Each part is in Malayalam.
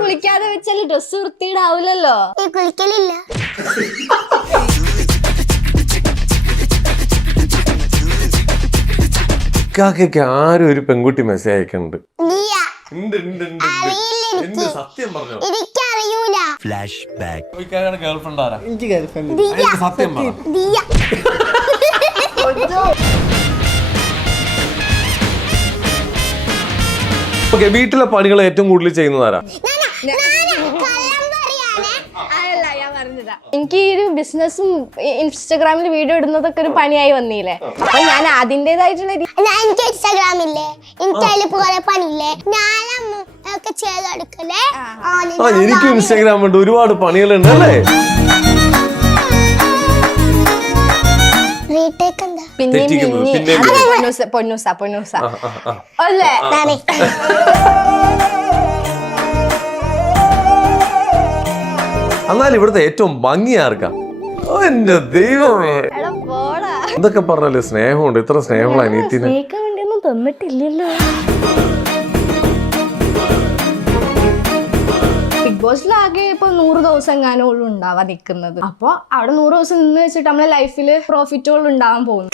കുളിക്കാതെ വെച്ചാല് ഡ്രസ് വൃത്തിയിടാവൂലല്ലോ. കുളിക്കലില്ല. ആരും ഒരു പെൺകുട്ടി മെസ്സേജ് അയക്കുന്നുണ്ട്. സത്യം പറഞ്ഞു എനിക്കറിയൂല. ഫ്ലാഷ് ബാക്ക് ഗേൾഫ്രണ്ട് ആരാ? എനിക്ക് ഗേൾഫ്രണ്ട്. സത്യം പറ. ഓക്കെ, വീട്ടിലെ പണികൾ ഏറ്റവും കൂടുതൽ ചെയ്യുന്നതാരാ? എനിക്ക് ഈ ഒരു ബിസിനസ്സും ഇൻസ്റ്റാഗ്രാമിൽ വീഡിയോ ഇടുന്നതൊക്കെ ഒരു പണിയായി വന്നില്ലേ. അപ്പൊ ഞാൻ അതിൻ്റെതായിട്ടുള്ള എനിക്ക് ഇൻസ്റ്റാഗ്രാമില്ലേ, എനിക്ക് അതിൽ കുറെ പണിയില്ലേ, ഞാനൊക്കെ ചെയ്തെടുക്കല്ലേ. എനിക്ക് ഇൻസ്റ്റാഗ്രാം ഉണ്ട്, ഒരുപാട് പണികളുണ്ട് അല്ലേ? പൊന്നൂസ അല്ലേ? എന്നാൽ ഇവിടുത്തെ ഏറ്റവും ഭംഗി ആർക്കാ? എന്റെ ദൈവമേ, എന്തൊക്കെ പറഞ്ഞാല് സ്നേഹമുണ്ട്. ഇത്ര സ്നേഹമുള്ള അനിയത്തിനെ വേണ്ടിയൊന്നും തന്നിട്ടില്ലല്ലോ. ബിഗ് ബോസിലാകെ ഇപ്പൊ 100 ദിവസം എങ്ങാനും ഉണ്ടാവാൻ നിൽക്കുന്നത്. അപ്പൊ അവിടെ 100 ദിവസം നിന്ന് വെച്ചിട്ട് നമ്മളെ ലൈഫില് പ്രോഫിറ്റുകൾ ഉണ്ടാവാൻ പോകുന്നു.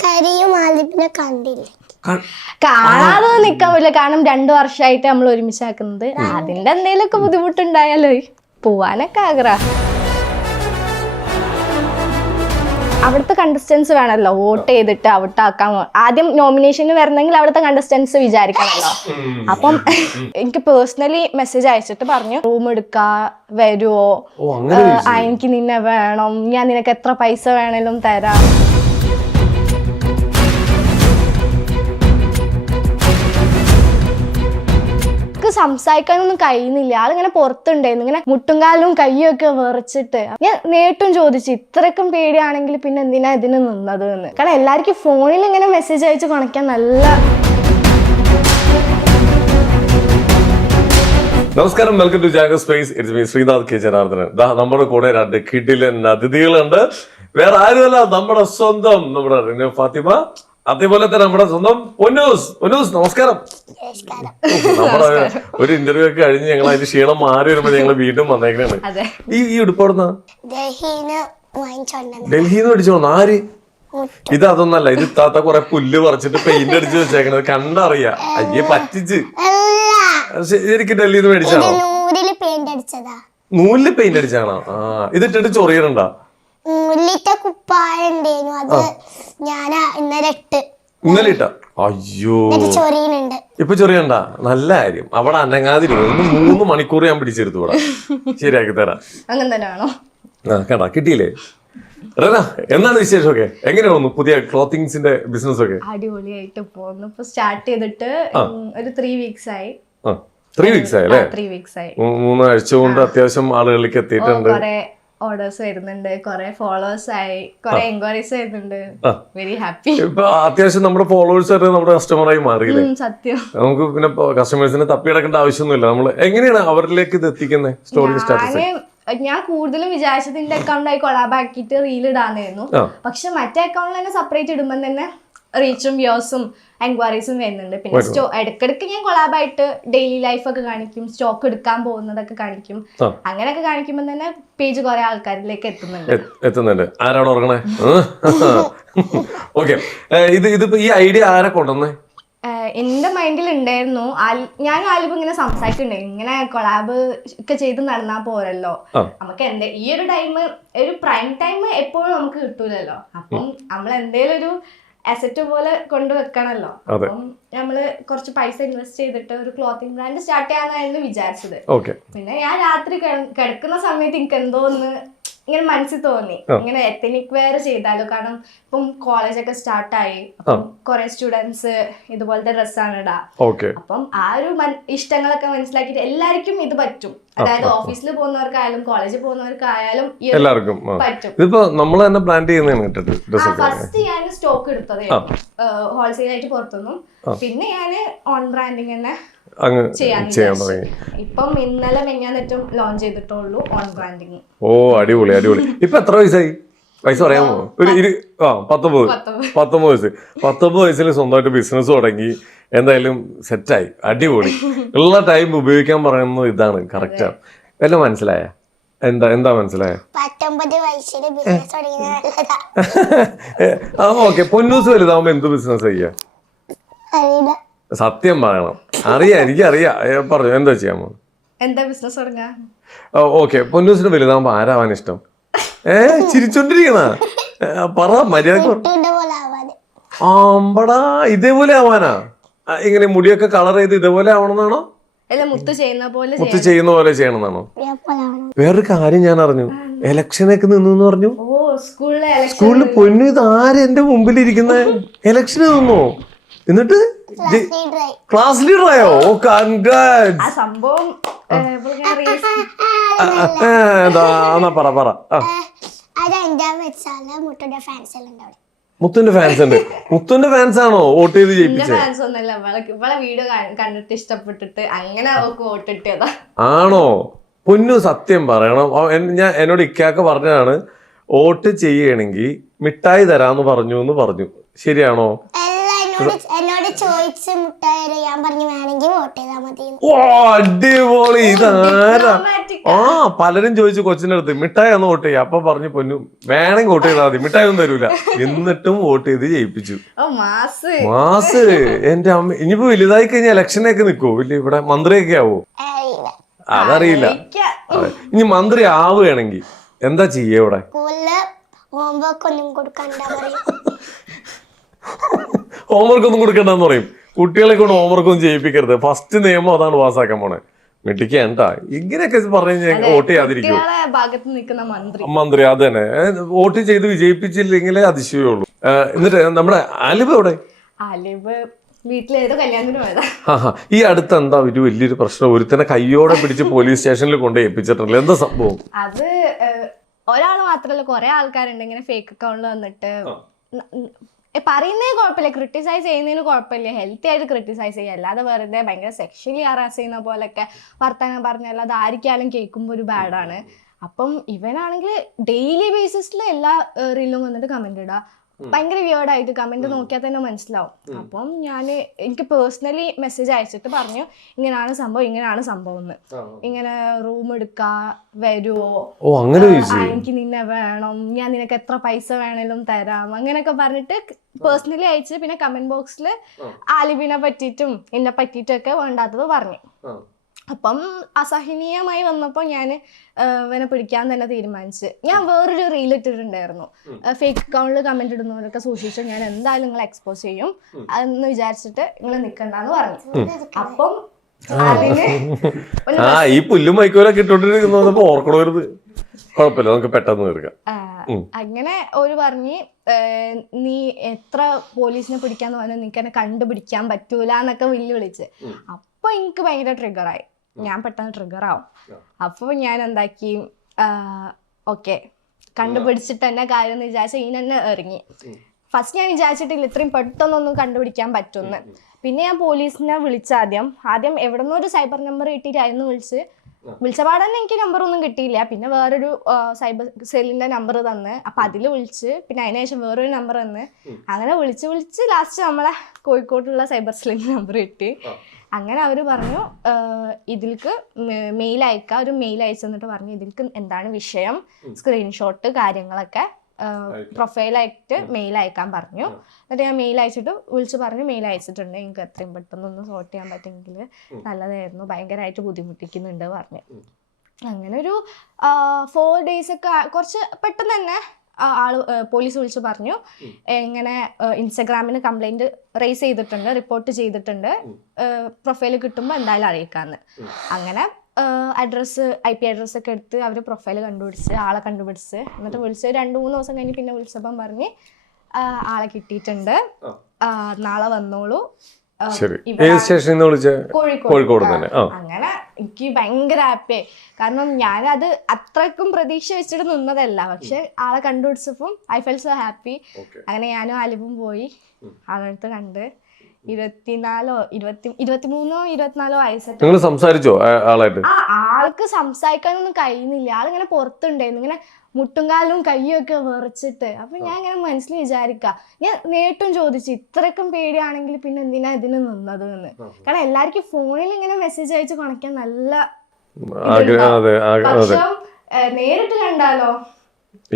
കാണാതെ നിക്കാൻ പറ്റില്ല, കാരണം 2 വർഷമായിട്ട് നമ്മൾ ഒരുമിച്ചാക്കുന്നത്. അതിന്റെ എന്തെങ്കിലുമൊക്കെ ബുദ്ധിമുട്ടുണ്ടായാലോ പോവാനൊക്കെ ആഗ്രഹം. അവിടുത്തെ കണ്ടസ്റ്റൻസ് വേണമല്ലോ വോട്ട് ചെയ്തിട്ട് ഔട്ടാക്കാൻ. ആദ്യം നോമിനേഷന് വരണമെങ്കിൽ അവിടുത്തെ കണ്ടസ്റ്റൻസ് വിചാരിക്കണമല്ലോ. അപ്പം എനിക്ക് പേഴ്സണലി മെസ്സേജ് അയച്ചിട്ട് പറഞ്ഞു, റൂം എടുക്കാ വരുവോ, എനിക്ക് നിന്നെ വേണം, ഞാൻ നിനക്ക് എത്ര പൈസ വേണേലും തരാം. സംസാരിക്കാനൊന്നും കഴിയുന്നില്ല. ആളിങ്ങനെ പുറത്തുണ്ടായിരുന്നു, ഇങ്ങനെ മുട്ടുംകാലും കയ്യും ഒക്കെ വിറച്ചിട്ട്. ഞാൻ നേട്ടും ചോദിച്ചു, ഇത്രയ്ക്കും പേടിയാണെങ്കിൽ പിന്നെ എന്തിനാ ഇതിന് നിന്നത് എന്ന്. കാരണം എല്ലാവർക്കും ഫോണിൽ ഇങ്ങനെ മെസ്സേജ് അയച്ച് കണക്കാൻ നല്ല. നമസ്കാരം, welcome to Jago space. It's me Sreenath K Janardhanan. നമ്മുടെ കൂടെ 2 കിടിലൻ അതിഥികളുണ്ട്. വേറെ ആരുമല്ല, നമ്മുടെ സ്വന്തം നമ്മുടെ റിനു ഫാത്തിമ, അതേപോലെ തന്നെ നമ്മുടെ സ്വന്തം പൊന്നൂസ്. നമസ്കാരം. നമ്മുടെ ഒരു ഇന്റർവ്യൂ ഒക്കെ കഴിഞ്ഞ് ഞങ്ങൾ അതിന്റെ ക്ഷീണം മാറി വരുമ്പോൾ ഞങ്ങൾ വീണ്ടും വന്നേക്കാണ്. ഈ ഉടുപ്പെടുന്ന ഡൽഹിന്ന് മേടിച്ചോന്ന് ആര്? ഇത് അതൊന്നല്ല, ഇത് താത്ത കൊറേ പുല്ല് പറിച്ചിട്ട് പെയിന്റ് അടിച്ച് വെച്ചേക്കണത് കണ്ടറിയാ. അയ്യേ പറ്റിച്ച്. ശരിക്കും ഡൽഹിന്ന് മേടിച്ചാണോ? നൂലില് പെയിന്റ് അടിച്ചാണോ? ഇതിട്ടിട്ട് ചൊറിയണുണ്ടാ? ഇന്നലെ ഇട്ട? അയ്യോ, ഇപ്പൊ ചൊറിയണ്ട. നല്ല കാര്യം. അവിടെ അനങ്ങാതിരുന്നു 3 മണിക്കൂർ ഞാൻ പിടിച്ചെടുത്തു. ഇവിടെ ശരിയാക്കി തരാം. കേട്ടാ, കിട്ടിയില്ലേ? എന്താണ് വിശേഷമൊക്കെ? എങ്ങനെ പോകുന്നു പുതിയ ക്ലോത്തിങ്സിന്റെ ബിസിനസ് ഒക്കെ? അടിപൊളിയായിട്ട് പോകുന്നു. ഇപ്പൊ സ്റ്റാർട്ട് ചെയ്തിട്ട് ഒരു 3 വീക്സ് ആയി. 3 വീക്സ് ആയി അല്ലേ? 3 വീക്സ് ആയി. 3 ആഴ്ച കൊണ്ട് അത്യാവശ്യം ആളുകളിലേക്ക് എത്തിയിട്ടുണ്ട്. ഓർഡേഴ്സ് വരുന്നുണ്ട്, കുറെ ഫോളോവേഴ്സ് ആയി, കുറെ എൻക്വയറീസ് വരുന്നുണ്ട്. Very happy. ഇപ്പൊ അത്യാവശ്യം നമ്മുടെ ഫോളോവേഴ്സ് ആയിട്ട് നമ്മുടെ കസ്റ്റമറായി മാറിയില്ലേ? സത്യം. നമുക്ക് പിന്നെ കസ്റ്റമേഴ്സിനെ തപ്പിയെടുക്കേണ്ട ആവശ്യമൊന്നുമില്ല. നമ്മൾ എങ്ങനെയാണ് അവരിലേക്ക് ഇത് എത്തിക്കുന്നത്? സ്റ്റോറി സ്റ്റാറ്റസ് ഞാൻ കൂടുതലും വിചാരിച്ചതിന്റെ അക്കൗണ്ടായി കൊളാബ് ആക്കിയിട്ട് റീൽ ഇടാനായിരുന്നു. പക്ഷെ മറ്റേ അക്കൗണ്ടിൽ തന്നെ സെപ്പറേറ്റ് ഇടുമ്പോൾ തന്നെ റീച്ചും വ്യൂസും എൻക്വയറീസും വരുന്നുണ്ട്. പിന്നെ ഇടയ്ക്കിടയ്ക്ക് ഞാൻ കൊളാബായിട്ട് ഡെയിലി ലൈഫ് ഒക്കെ കാണിക്കും, സ്റ്റോക്ക് എടുക്കാൻ പോകുന്നതൊക്കെ കാണിക്കും. അങ്ങനെയൊക്കെ കാണിക്കുമ്പോൾ തന്നെ പേജ് കുറെ ആൾക്കാരിലേക്ക് എത്തുന്നുണ്ട്. ആരാണ് ഓർക്കണേ? ഓക്കെ, ഇതിപ്പോ ഈ ഐഡിയ ആരെ കൊണ്ടുവന്നേ? എന്റെ മൈൻഡിൽ ഉണ്ടായിരുന്നു. ഞാൻ ആലിപ്പോ ഇങ്ങനെ സംസാരിക്കുന്നുണ്ടായിരുന്നു, ഇങ്ങനെ കൊളാബ് ഒക്കെ ചെയ്ത് നടന്നാ പോരല്ലോ, നമുക്ക് ഈ ഒരു ടൈം, ഒരു പ്രൈം ടൈം എപ്പോഴും നമുക്ക് കിട്ടൂലല്ലോ. അപ്പം നമ്മൾ എന്തേലും ഒരു അസറ്റ് പോലെ കൊണ്ടുവെക്കണല്ലോ. അപ്പം നമ്മള് കുറച്ച് പൈസ ഇൻവെസ്റ്റ് ചെയ്തിട്ട് ഒരു ക്ലോത്തിങ് ബ്രാൻഡ് സ്റ്റാർട്ട് ചെയ്യാന്നായിരുന്നു വിചാരിച്ചത്. പിന്നെ ഞാൻ രാത്രി കിടക്കുന്ന സമയത്ത് എനിക്ക് എന്തോ ഒന്ന് ഇങ്ങനെ മനസ്സിൽ തോന്നി, ഇങ്ങനെ എത്തനിക് വെയർ ചെയ്താലോ. കാരണം ഇപ്പം കോളേജൊക്കെ സ്റ്റാർട്ടായി, അപ്പം കുറെ സ്റ്റുഡൻസ് ഇതുപോലത്തെ ഡ്രസ്സാണ് ഇടാ. അപ്പം ആ ഒരു ഇഷ്ടങ്ങളൊക്കെ മനസ്സിലാക്കിയിട്ട് എല്ലാവർക്കും ഇത് പറ്റും. അതായത് ഓഫീസിൽ പോകുന്നവർക്കായാലും കോളേജിൽ പോകുന്നവർക്കായാലും എല്ലാവർക്കും പറ്റും. ഫസ്റ്റ് ഞാൻ സ്റ്റോക്ക് എടുത്തത് ഹോൾസെയിൽ ആയിട്ട് പുറത്തുനിന്നും, പിന്നെ ഞാൻ ഓൺ ബ്രാൻഡിങ് തന്നെ ചെയ്യാൻ തുടങ്ങി. ഇപ്പം ഇന്നലെ മെഞ്ഞാന്നിട്ടും ലോഞ്ച് ചെയ്തിട്ടുള്ളൂ ഓൺ ബ്രാൻഡിങ്. ഓ, അടിപൊളി അടിപൊളി. ഇപ്പൊ എത്ര വയസ്സായി? പൈസ പറയാമോ? ഒരു 19 വയസ്സ്. 19 വയസ്സിൽ സ്വന്തമായിട്ട് ബിസിനസ് തുടങ്ങി. എന്തായാലും സെറ്റായി, അടിപൊളി. ഉള്ള ടൈം ഉപയോഗിക്കാൻ പറയുന്നത് ഇതാണ്, കറക്റ്റാണ്. എല്ലാം മനസ്സിലായ? എന്താ മനസ്സിലായ? 19 വയസ്സിൽ ബിസിനസ് തുടങ്ങിയത് ആ ഓക്കെ. പൊന്നൂസ് വലുതാവുമ്പോ എന്ത് ബിസിനസ് ചെയ്യാ? അറിയില്ല. സത്യം പറയണം. എനിക്കറിയാം. പറഞ്ഞു, എന്താ ചെയ്യാമോ? എന്താ ബിസിനസ് തുടങ്ങാ? ഓക്കെ. പൊന്നൂസിന് വലുതാവുമ്പോ ആരാവാൻ ഇഷ്ടം? ചിരിച്ചോണ്ടിരിക്കണ പറ, മര്യാദ. പോലെ ആവാതെ. ആമ്പടാ, ഇതേപോലെ ആവാനാ? ഇങ്ങനെ മുടിയൊക്കെ കളർ ചെയ്ത് ഇതേപോലെ ആവണമെന്നാണോ? അല്ല, മുത്ത് ചെയ്യുന്ന പോലെ ചെയ്യണമെന്നാണോ? വേറൊരു കാര്യം ഞാൻ അറിഞ്ഞു, ഇലക്ഷനൊക്കെ നിന്നു പറഞ്ഞു. ഓ, സ്കൂളിൽ പൊന്നു, ഇത് ആര് എന്റെ മുമ്പിൽ ഇരിക്കുന്നത്? ഇലക്ഷന് നിന്നോ? എന്നിട്ട് ക്ലാസ് ലീഡറായോ? ഓ, കൺഗ്രാറ്റ്സ്. ആ സംഭവം പറ. മുത്തുന്റെ ഫാൻസ് ഉണ്ട്. മുത്തുന്റെ ഫാൻസ് ആണോ വോട്ട് ചെയ്ത് ജയിപ്പിച്ചത്? ഫാൻസ് ഒന്നല്ല, ഇവളെ വീഡിയോ കണ്ടിട്ട് ഇഷ്ടപ്പെട്ടിട്ട് അങ്ങനെ അവർക്ക് വോട്ട് ഇട്ടതാ. ആണോ? പൊന്നു സത്യം പറയണം, എന്നോട് ഇക്കാക്ക പറഞ്ഞതാണ്, വോട്ട് ചെയ്യണമെങ്കിൽ മിഠായി തരാന്ന് പറഞ്ഞു. ശരിയാണോ? എന്നോട് ചോദിച്ച് മുട്ടായി ഞാൻ പറഞ്ഞു വേണമെങ്കിൽ വോട്ട് ചെയ്താൽ മതി. ഓ, അടിപൊളി. ഇതാരാ? പലരും ചോദിച്ചു കൊച്ചിന്റെ അടുത്ത് മിഠായി ഒന്ന് വോട്ട് ചെയ്യാം. അപ്പൊ പറഞ്ഞു, പൊന്നു വേണമെങ്കിൽ വോട്ട് ചെയ്താൽ മതി, മിഠായി ഒന്നും തരൂല. എന്നിട്ടും വോട്ട് ചെയ്ത് ജയിപ്പിച്ചു. മാസ്. എന്റെ അമ്മ, ഇനിയിപ്പോ വലുതായി കഴിഞ്ഞാൽ ഇലക്ഷനൊക്കെ നിൽക്കുവോ? വലിയ ഇവിടെ മന്ത്രിയൊക്കെ ആവോ? അതറിയില്ല. ഇനി മന്ത്രി ആവുകയാണെങ്കിൽ എന്താ ചെയ്യ? ഇവിടെ ഹോംവർക്ക് ഒന്നും കൊടുക്കണ്ട, ഹോംവർക്ക് ഒന്നും കൊടുക്കണ്ടെന്ന് പറയും. കുട്ടികളെ കൊണ്ട് ഹോംവർക്ക് ഒന്നും ചെയ്യിപ്പിക്കരുത്. ഫസ്റ്റ് നിയമം അതാണ് പാസ്സാക്കാൻ പോണേ. മിട്ടിക്കാണ്ടാ ഇങ്ങനെയൊക്കെ പറഞ്ഞു വോട്ട് ചെയ്യാതിരിക്കും. മന്ത്രി അത് തന്നെ, വോട്ട് ചെയ്ത് വിജയിപ്പിച്ചില്ലെങ്കിലേ അതിശയമേ ഉള്ളൂ. എന്നിട്ട് നമ്മുടെ ആലിബ് എവിടെ? ഈ അടുത്ത് എന്താ ഒരു വലിയൊരു പ്രശ്നം, ഒരുത്തനെ കയ്യോടെ പിടിച്ച് പോലീസ് സ്റ്റേഷനിൽ കൊണ്ട് ഏൽപ്പിച്ചിട്ടുണ്ടല്ലോ, എന്താ സംഭവം? അത് ഒരാൾ മാത്രല്ല, കുറെ ആൾക്കാരുണ്ട് ഇങ്ങനെ ഫേക്ക് അക്കൗണ്ടിൽ വന്നിട്ട് പറയുന്നതിന് കുഴപ്പമില്ല, ക്രിട്ടിസൈസ് ചെയ്യുന്നതിന് കുഴപ്പമില്ല, ഹെൽത്തി ആയിട്ട് ക്രിട്ടിസൈസ് ചെയ്യുക, അല്ലാതെ വെറുതെ ഭയങ്കര സെക്ഷലി ഹറാസ് ചെയ്യുന്ന പോലൊക്കെ വർത്തമാനം പറഞ്ഞാൽ അത് ആർക്കാലും കേൾക്കുമ്പോൾ ഒരു ബാഡാണ്. അപ്പം ഇവനാണെങ്കിൽ ഡെയിലി ബേസിസിൽ എല്ലാ റീലും വന്നിട്ട് കമന്റ് ഇടുക, ഭയങ്കര വിയേർഡായിട്ട് കമന്റ് നോക്കിയാൽ തന്നെ മനസ്സിലാവും. അപ്പം എനിക്ക് പേഴ്സണലി മെസ്സേജ് അയച്ചിട്ട് പറഞ്ഞു, ഇങ്ങനെയാണ് സംഭവം എന്ന്. ഇങ്ങനെ റൂം എടുക്കാ വരുവോ, എനിക്ക് നിന്നെ വേണം, ഞാൻ നിനക്ക് എത്ര പൈസ വേണേലും തരാം, അങ്ങനെയൊക്കെ പറഞ്ഞിട്ട് പേഴ്സണലി അയച്ച്. പിന്നെ കമന്റ് ബോക്സിൽ ആലിബിനെ പറ്റിയിട്ടും എന്നെ പറ്റിയിട്ടും ഒക്കെ വേണ്ടാത്തത് പറഞ്ഞു. അപ്പം അസഹനീയമായി വന്നപ്പോൾ ഞാൻ ഇവനെ പിടിക്കാൻ തന്നെ തീരുമാനിച്ച്. ഞാൻ വേറൊരു റീൽ ഇട്ടിട്ടുണ്ടായിരുന്നു, ഫേക്ക് അക്കൗണ്ടിൽ കമന്റ് ഇടുന്നവരൊക്കെ സൂക്ഷിച്ചു, ഞാൻ എന്തായാലും നിങ്ങളെ എക്സ്പോസ് ചെയ്യും അതെന്ന് വിചാരിച്ചിട്ട് നിങ്ങൾ നിൽക്കണ്ടെന്ന് പറഞ്ഞു. അപ്പം ഈ പുല്ലും മൈക്കോലൊക്കെ ഇട്ടോണ്ടിരിക്കുന്നപ്പോ ഓർക്കണവരുത്, കുഴപ്പമില്ല, നമുക്ക് പെട്ടെന്ന് തീർക്കാം. അങ്ങനെ ഒരു പറഞ്ഞ്, നീ എത്ര പോലീസിനെ പിടിക്കാന്ന് പറഞ്ഞാൽ നിനക്ക് എന്നെ കണ്ടുപിടിക്കാൻ പറ്റൂല എന്നൊക്കെ വെല്ലുവിളിച്ച്. അപ്പൊ എനിക്ക് ഭയങ്കര ട്രിഗറായി, ഞാൻ പെട്ടെന്ന് ട്രിഗറാവും. അപ്പോൾ ഞാൻ എന്താക്കി, ഓക്കെ കണ്ടുപിടിച്ചിട്ട് തന്നെ കാര്യം എന്ന് വിചാരിച്ചാൽ ഇതിനെന്നെ ഇറങ്ങി. ഫസ്റ്റ് ഞാൻ വിചാരിച്ചിട്ടില്ല ഇത്രയും പെട്ടെന്നൊന്നും കണ്ടുപിടിക്കാൻ പറ്റുമെന്ന്. പിന്നെ ഞാൻ പോലീസിനെ വിളിച്ച ആദ്യം എവിടെ നിന്നോ ഒരു സൈബർ നമ്പർ കിട്ടിയിട്ടായിരുന്നു വിളിച്ച പാടന്നെ എനിക്ക് നമ്പറൊന്നും കിട്ടിയില്ല. പിന്നെ വേറൊരു സൈബർ സെല്ലിന്റെ നമ്പർ തന്ന്, അപ്പൊ അതിൽ വിളിച്ച്, പിന്നെ അതിനുശേഷം വേറൊരു നമ്പർ തന്ന്, അങ്ങനെ വിളിച്ച് ലാസ്റ്റ് നമ്മളെ കോഴിക്കോട്ടുള്ള സൈബർ സെല്ലിന്റെ നമ്പർ കിട്ടി. അങ്ങനെ അവർ പറഞ്ഞു, ഇതിൽക്ക് മെയിൽ അയക്കാം. ഒരു മെയിൽ അയച്ചു തന്നിട്ട് പറഞ്ഞു, ഇതിൽക്ക് എന്താണ് വിഷയം, സ്ക്രീൻഷോട്ട് കാര്യങ്ങളൊക്കെ പ്രൊഫൈലായിട്ട് മെയിൽ അയക്കാൻ പറഞ്ഞു. എന്നിട്ട് ഞാൻ മെയിൽ അയച്ചിട്ട് വിളിച്ച് പറഞ്ഞു, മെയിൽ അയച്ചിട്ടുണ്ട്, എനിക്ക് എത്രയും പെട്ടെന്നൊന്ന് സോർട്ട് ചെയ്യാൻ പറ്റുമെങ്കിൽ നല്ലതായിരുന്നു, ഭയങ്കരമായിട്ട് ബുദ്ധിമുട്ടിക്കുന്നുണ്ട് പറഞ്ഞു. അങ്ങനെ ഒരു 4 days ഒക്കെ കുറച്ച് പെട്ടെന്ന് തന്നെ പോലീസ് വിളിച്ച് പറഞ്ഞു, ഇങ്ങനെ ഇൻസ്റ്റഗ്രാമിന് കംപ്ലൈന്റ് റേസ് ചെയ്തിട്ടുണ്ട്, റിപ്പോർട്ട് ചെയ്തിട്ടുണ്ട്, പ്രൊഫൈൽ കിട്ടുമ്പോൾ എന്തായാലും അറിയിക്കാന്ന്. അങ്ങനെ അഡ്രസ്സ് IP അഡ്രസ്സ് ഒക്കെ എടുത്ത് അവർ പ്രൊഫൈൽ കണ്ടുപിടിച്ച് ആളെ കണ്ടുപിടിച്ച് എന്നിട്ട് വിളിച്ച് 2-3 ദിവസം കഴിഞ്ഞ് പിന്നെ വിളിച്ചപ്പം പറഞ്ഞ് ആളെ കിട്ടിയിട്ടുണ്ട്, നാളെ വന്നോളൂ. കോഴിക്കോട് തന്നെ. അങ്ങനെ എനിക്ക് ഭയങ്കര ഹാപ്പിയായി, കാരണം ഞാനത് അത്രയ്ക്കും പ്രതീക്ഷ വെച്ചിട്ട് നിന്നതല്ല, പക്ഷെ ആളെ കണ്ടുപിടിച്ചപ്പം ഐ ഫെൽ സോ ഹാപ്പി. അങ്ങനെ ഞാനും ആലിബും പോയി, ആളടുത്ത് കണ്ട് 23-24 വയസ്സൊക്കെ. നിങ്ങൾ സംസാരിച്ചോ ആളായിട്ട്? ആൾക്ക് സംസാരിക്കാനൊന്നും കഴിയുന്നില്ല. ആളിങ്ങനെ പുറത്തുണ്ടായിരുന്നു, ഇങ്ങനെ മുട്ടുംകാലും കയ്യൊക്കെ വിറച്ചിട്ട്. അപ്പൊ ഞാൻ ഇങ്ങനെ മനസ്സിൽ വിചാരിക്കാം, ഞാൻ നേരിട്ടും ചോദിച്ചു, ഇത്രയ്ക്കും പേടിയാണെങ്കിൽ പിന്നെ എന്തിനാ ഇതിന് നിന്നത് എന്ന്. കാരണം എല്ലാവർക്കും ഫോണിൽ ഇങ്ങനെ മെസ്സേജ് അയച്ച് കൊണക്കാൻ നല്ല പക്ഷെ നേരിട്ട് കണ്ടാലോ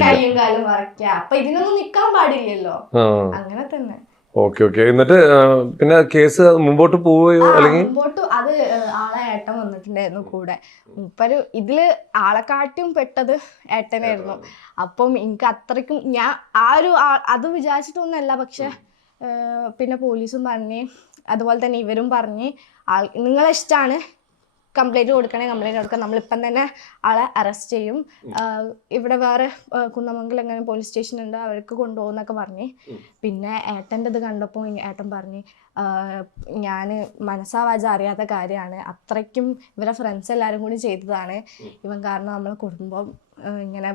കയ്യും കാലും വറയ്ക്ക. അപ്പൊ ഇതിനൊന്നും നിക്കാൻ പാടില്ലല്ലോ, അങ്ങനെ തന്നെ. Okay okay. എന്നിട്ട് പിന്നെ കേസ് മുമ്പോട്ട് പോവുകയോ അല്ലെങ്കിൽ? മുമ്പോട്ട് അത് ആളെ ഏട്ടൻ വന്നിട്ടുണ്ടായിരുന്നു കൂടെ. മൂപ്പര് ഇതില് ആളെക്കാട്ടും പെട്ടത് ഏട്ടനായിരുന്നു. അപ്പം എനിക്ക് അത്രയ്ക്കും ഞാൻ അത് വിചാരിച്ചിട്ടൊന്നുമല്ല. പക്ഷെ പിന്നെ പോലീസും പറഞ്ഞ്, അതുപോലെ തന്നെ ഇവരും പറഞ്ഞ്, നിങ്ങളെ ഇഷ്ടമാണ്, കംപ്ലൈൻറ്റ് കൊടുക്കാം, നമ്മളിപ്പം തന്നെ ആളെ അറസ്റ്റ് ചെയ്യും, ഇവിടെ വേറെ കുന്നമംഗലം എങ്ങനെ പോലീസ് സ്റ്റേഷൻ ഉണ്ട്, അവർക്ക് കൊണ്ടുപോകുന്നൊക്കെ പറഞ്ഞ്. പിന്നെ ഏട്ടൻ്റെ ഇത് കണ്ടപ്പോൾ ഏട്ടൻ പറഞ്ഞ്, ഞാൻ മനസ്സാവാജ അറിയാത്ത കാര്യമാണ്, അത്രയ്ക്കും ഇവരെ ഫ്രണ്ട്സ് എല്ലാവരും കൂടി ചെയ്തതാണ്, ഇവൻ കാരണം നമ്മളെ കുടുംബം ഇങ്ങനെ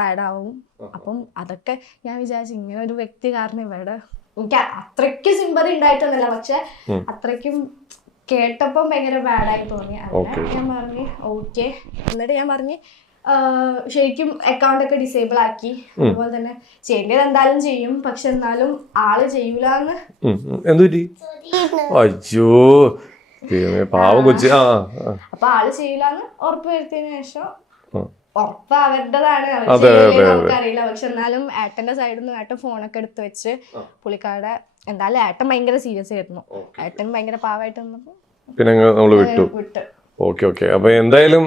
ബാഡാവും. അപ്പം അതൊക്കെ ഞാൻ വിചാരിച്ചു, ഇങ്ങനെ ഒരു വ്യക്തി കാരണം ഇവിടെ എനിക്ക് അത്രയ്ക്ക് സിമ്പതി ഉണ്ടായിട്ടൊന്നുമില്ല, പക്ഷെ അത്രയ്ക്കും കേട്ടപ്പം ഭയങ്കര ബാഡായി തോന്നി. ഞാൻ പറഞ്ഞു ഓക്കെ. എന്നിട്ട് ഞാൻ പറഞ്ഞ് ശരിക്കും അക്കൗണ്ട് ഒക്കെ ഡിസേബിൾ ആക്കി, അതുപോലെ തന്നെ ചെയ്യേണ്ടത് എന്തായാലും ചെയ്യും, പക്ഷെ എന്നാലും ആള് ചെയ്യൂലെന്ന്. അപ്പൊ ആള് ചെയ്യൂലെന്ന് ഉറപ്പ് വരുത്തിയതിനു ശേഷം, ഉറപ്പ് അവരുടേതാണ്, നമുക്കറിയില്ല, പക്ഷെ എന്നാലും ഏട്ടന്റെ സൈഡിൽ നിന്ന് ഏട്ടൻ ഫോണൊക്കെ എടുത്ത് വെച്ച് പുള്ളിക്കാരുടെ എന്തായാലും ഏട്ടൻ ഭയങ്കര സീരിയസ് ആയിരുന്നു. ഏട്ടൻ ഭയങ്കര പാവമായിട്ട് നിന്നപ്പോ പിന്നെ നമ്മള് വിട്ടു. Okay okay. അപ്പൊ എന്തായാലും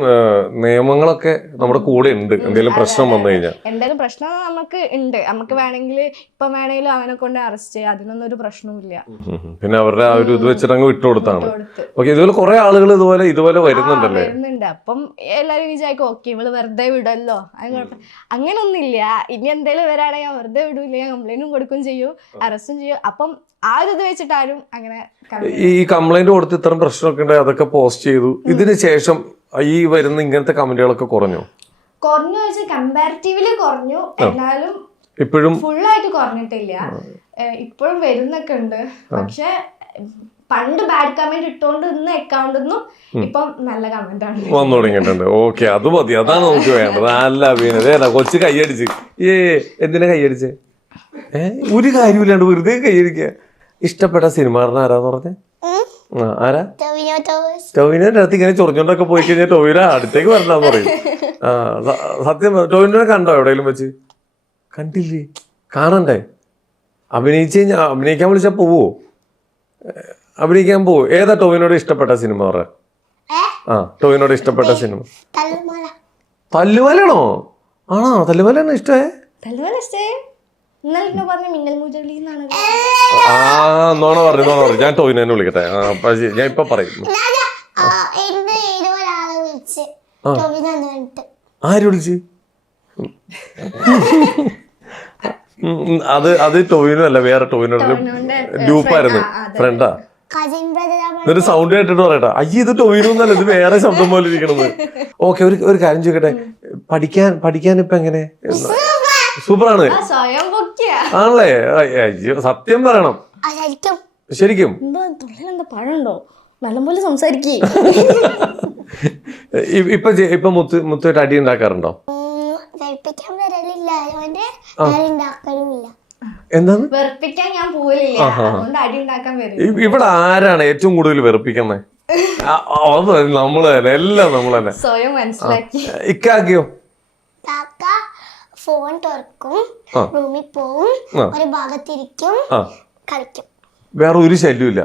നിയമങ്ങളൊക്കെ നമ്മുടെ കൂടെ ഉണ്ട്, എന്തെങ്കിലും പ്രശ്നം വന്നു കഴിഞ്ഞാൽ. എന്തായാലും പ്രശ്നം നമുക്ക് ഉണ്ട്, നമുക്ക് വേണമെങ്കിൽ ഇപ്പം വേണമെങ്കിലും അവനെ കൊണ്ട് അറസ്റ്റ് ചെയ്യാം, അതിനൊന്നും ഒരു പ്രശ്നവുമില്ല. പിന്നെ അവരുടെ ആ ഒരു ഇത് വെച്ചിട്ട് അങ്ങ് വിട്ടുകൊടുത്താണ്. ഓക്കെ. ഇതുപോലെ കുറെ ആളുകൾ ഇതുപോലെ വരുന്നുണ്ടല്ലേ? വരുന്നുണ്ട്. അപ്പം എല്ലാരും വിചാരിക്കും ഓക്കെ ഇവള് വെറുതെ വിടല്ലോ, അതിന് കുഴപ്പം. അങ്ങനൊന്നുമില്ല. ഇനി എന്തെങ്കിലും വരാണെങ്കിൽ വെറുതെ വിടൂല, കംപ്ലൈന്റും കൊടുക്കുകയും ചെയ്യും, അറസ്റ്റും ചെയ്യും. അപ്പം ആ ഒരു ഇത് വെച്ചിട്ട് ആരും അങ്ങനെ ഈ കംപ്ലൈന്റ് കൊടുത്ത് ഇത്തരം പ്രശ്നമൊക്കെ ഉണ്ട്, അതൊക്കെ പോസ്റ്റ് ചെയ്തു. ഇതിന് ശേഷം ഈ വരുന്ന ഇങ്ങനത്തെ കമന്റുകളൊക്കെ കുറഞ്ഞു വെച്ചാൽ കമ്പാരിറ്റീവ്ലി കുറഞ്ഞു. എന്നാലും ഇപ്പോഴും ഫുള്ളായിട്ട് കുറഞ്ഞിട്ടില്ല, ഇപ്പോഴും വരുന്നൊക്കെ ഉണ്ട്. പക്ഷെ പണ്ട് ബാഡ് കമന്റ് ഇട്ടോണ്ട് ഇന്ന് അക്കൗണ്ടിൽ നിന്നും ഇപ്പം നല്ല കമന്റ് ആണ് വന്നു തുടങ്ങിയിട്ടുണ്ട്. ഓക്കെ, അത് മതി, അതാണ് നമുക്ക് വേണ്ടത്. നല്ല അഭിനയം. കൊച്ചു കൈയടിച്ച് എന്തിനാ കൈയടിച്ചേ? ഒരു കാര്യമില്ലാണ്ട് വെറുതെ കൈയടിക്കുക. ഇഷ്ടപ്പെട്ട സിനിമ ആരാന്ന് പറഞ്ഞേ? ആരാ? ടോവിനോന്റെ അടുത്ത് ഇങ്ങനെ ചൊറിഞ്ഞോണ്ടൊക്കെ പോയി കഴിഞ്ഞാൽ ടോവിനോ അടുത്തേക്ക് വരണ്ടാന്ന് പറയും. സത്യം, ടോവിനോനെ കണ്ടോ എവിടെയെങ്കിലും വെച്ച്? കണ്ടില്ലേ? കാണണ്ടേ? അഭിനയിക്കാൻ വിളിച്ചാൽ പോവോ? അഭിനയിക്കാൻ പോവോ? ഏതാ ടോവിനോട് ഇഷ്ടപ്പെട്ട സിനിമ പറ? ടോവിനോട് ഇഷ്ടപ്പെട്ട സിനിമ തല്ലുമലാണോ? ആണോ? തല്ലുമലാണ് ഇഷ്ടമേ? നോണ പറഞ്ഞു. ഞാൻ ടോവിനോനെ വിളിക്കട്ടെ, ഞാൻ ഇപ്പൊ പറയും. ആര് വിളിച്ച്? അത് ടോവിനോ അല്ല, വേറെ ടോവിനോയുടെ ഗ്രൂപ്പായിരുന്നു, ഫ്രണ്ടാ. എന്നിട്ട് സൗണ്ട് കേട്ടിട്ട് പറയട്ടെ, അയ്യ ഇത് ടോവിനോ എന്നല്ല, ഇത് വേറെ ശബ്ദം പോലെ ഇരിക്കണത്. ഓക്കെ, ഒരു കാര്യം ചോദിക്കട്ടെ, പഠിക്കാൻ ഇപ്പൊ എങ്ങനെ? സൂപ്പറാണ് ആണല്ലേ? സത്യം പറയണം, ശരിക്കും പഴമുണ്ടോ? നല്ലപോലെ സംസാരിക്കേ. ഇപ്പൊ മുത്തുമായിട്ട് അടി ഉണ്ടാക്കാറുണ്ടോ? എന്താണ്? വെറുപ്പിക്കാൻ ഞാൻ പോലില്ല, അതുകൊണ്ട് അടി ഉണ്ടാക്കാൻ വരും. ഇവിടെ ആരാണ് ഏറ്റവും കൂടുതൽ വെറുപ്പിക്കുന്നത്? നമ്മള് തന്നെ, എല്ലാം നമ്മള് തന്നെ സ്വയം മനസ്സിലാക്കി. ഇക്കാക്കിയോ? ഫോൺ തുറക്കും, റൂമിൽ പോവും, ഒരു ഭാഗത്തിരിക്കും, കളിക്കും. വേറെ ഒരു ശല്യമില്ല.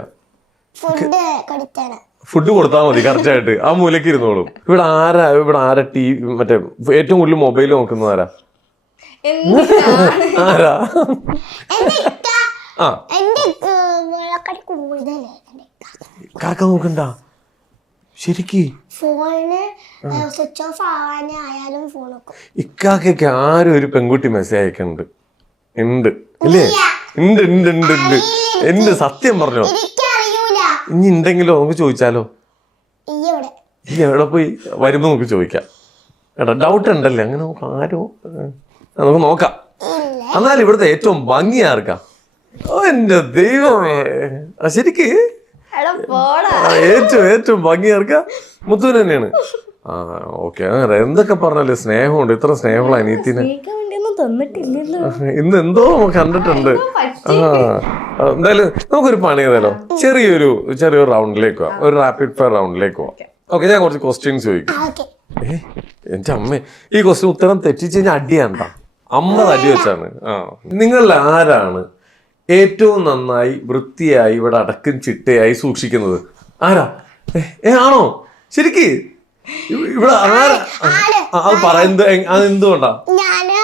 ഫുഡ് കൊടുത്താൽ മതി, കറക്റ്റ് ആയിട്ട് ആ മൂലക്ക് ഇരുന്നോളും. ഇവിടെ ആരാ മറ്റേ ഏറ്റവും കൂടുതൽ മൊബൈൽ നോക്കുന്നത് ആരാ? കാക്ക നോക്കണ്ട ശരിക്ക്? ഫോണ് സ്വിച്ച് ഓഫ് ആവാനായാലും ഫോൺ നോക്കും. ഇക്കാക്കൊക്കെ ആരും ഒരു പെൺകുട്ടി മെസ്സേജ് അയക്കുന്നുണ്ട്? ഉണ്ട് ഇല്ലേ? ഉണ്ട്. സത്യം പറഞ്ഞോ? ഇനി ഉണ്ടെങ്കിലോ നമുക്ക് ചോദിച്ചാലോ? ഈ എവിടെ പോയി വരുമ്പോ നമുക്ക് ചോദിക്കാം കേട്ടോ. ഡൗട്ട് ഉണ്ടല്ലേ? അങ്ങനെ ആരോ നമുക്ക് നോക്കാം. എന്നാലും ഇവിടുത്തെ ഏറ്റവും ഭംഗി ആർക്കാ? ഓ എന്റെ ദൈവമേ, ശരിക്ക് എടാ പോടാ. ഏറ്റവും ഭംഗി ചേർക്ക മുത്തുവിന് തന്നെയാണ്. ആ ഓക്കെ, അങ്ങനെ എന്തൊക്കെ പറഞ്ഞാലേ സ്നേഹമുണ്ട്, ഇത്ര സ്നേഹമുള്ള അനിയത്തിനെ സ്നേഹിക്കാൻ വേണ്ടിയൊന്നും തന്നിട്ടില്ലല്ലോ. ഇന്ന് എന്തോ കണ്ടിട്ടുണ്ട്. എന്തായാലും നമുക്കൊരു പണി ചെയ്താലോ, ചെറിയൊരു റൗണ്ടിലേക്ക് പോവാം, ഒരു റാപ്പിഡ് ഫയർ റൗണ്ടിലേക്ക് പോവാം. ഓക്കെ, ഞാൻ കുറച്ച് ക്വസ്റ്റ്യൻസ് ചോദിക്കാം. എന്റെ അമ്മ, ഈ ക്വസ്റ്റ്യൻ ഉത്തരം തെറ്റിച്ച് കഴിഞ്ഞാൽ അടിയാണ്ട, അമ്മ തടി വെച്ചാണ്. നിങ്ങളിൽ ആരാണ് ഏറ്റവും നന്നായി വൃത്തിയായി ഇവിടെ അടക്കും ചിട്ടയായി സൂക്ഷിക്കുന്നത്? ആരാ? ആണോ? ശരിക്ക് ഇവിടെ ആരാ? അത് പറയുന്നത് അതെന്തുകൊണ്ടാ? ഞാന്